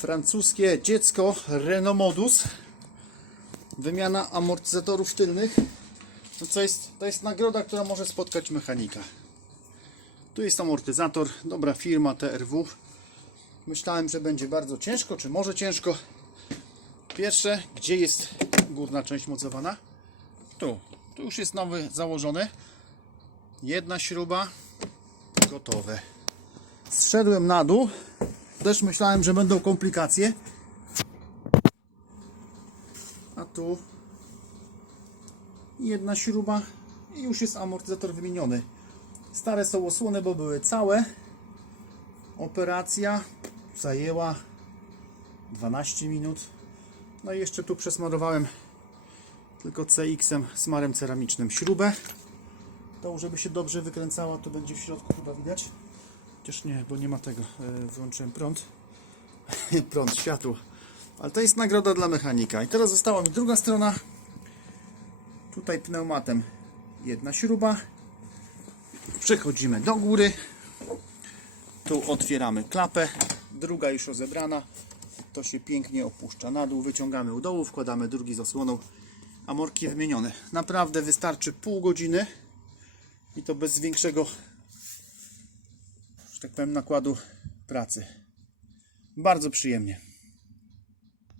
Francuskie dziecko Renault Modus. Wymiana amortyzatorów tylnych. No co jest, to jest nagroda, która może spotkać mechanika. Tu jest amortyzator, dobra firma TRW. Myślałem, że będzie bardzo ciężko, czy może ciężko. Pierwsze, gdzie jest górna część mocowana? Tu. Tu już jest nowy założony. Jedna śruba. Gotowe. Zszedłem na dół. Też myślałem, że będą komplikacje. A tu jedna śruba i już jest amortyzator wymieniony. Stare są osłony, bo były całe. Operacja zajęła 12 minut. No i jeszcze tu przesmarowałem tylko CX-em, smarem ceramicznym śrubę. To, żeby się dobrze wykręcała, to będzie w środku chyba widać. Chociaż nie, bo nie ma tego. E, Wyłączyłem prąd. prąd, światło. Ale to jest nagroda dla mechanika. I teraz została mi druga strona. Tutaj pneumatem jedna śruba. Przechodzimy do góry. Tu otwieramy klapę. Druga już rozebrana. To się pięknie opuszcza na dół. Wyciągamy u dołu, wkładamy drugi z osłoną. Amorki wymienione. Naprawdę wystarczy pół godziny. I to bez większego, tak powiem, nakładu pracy. Bardzo przyjemnie.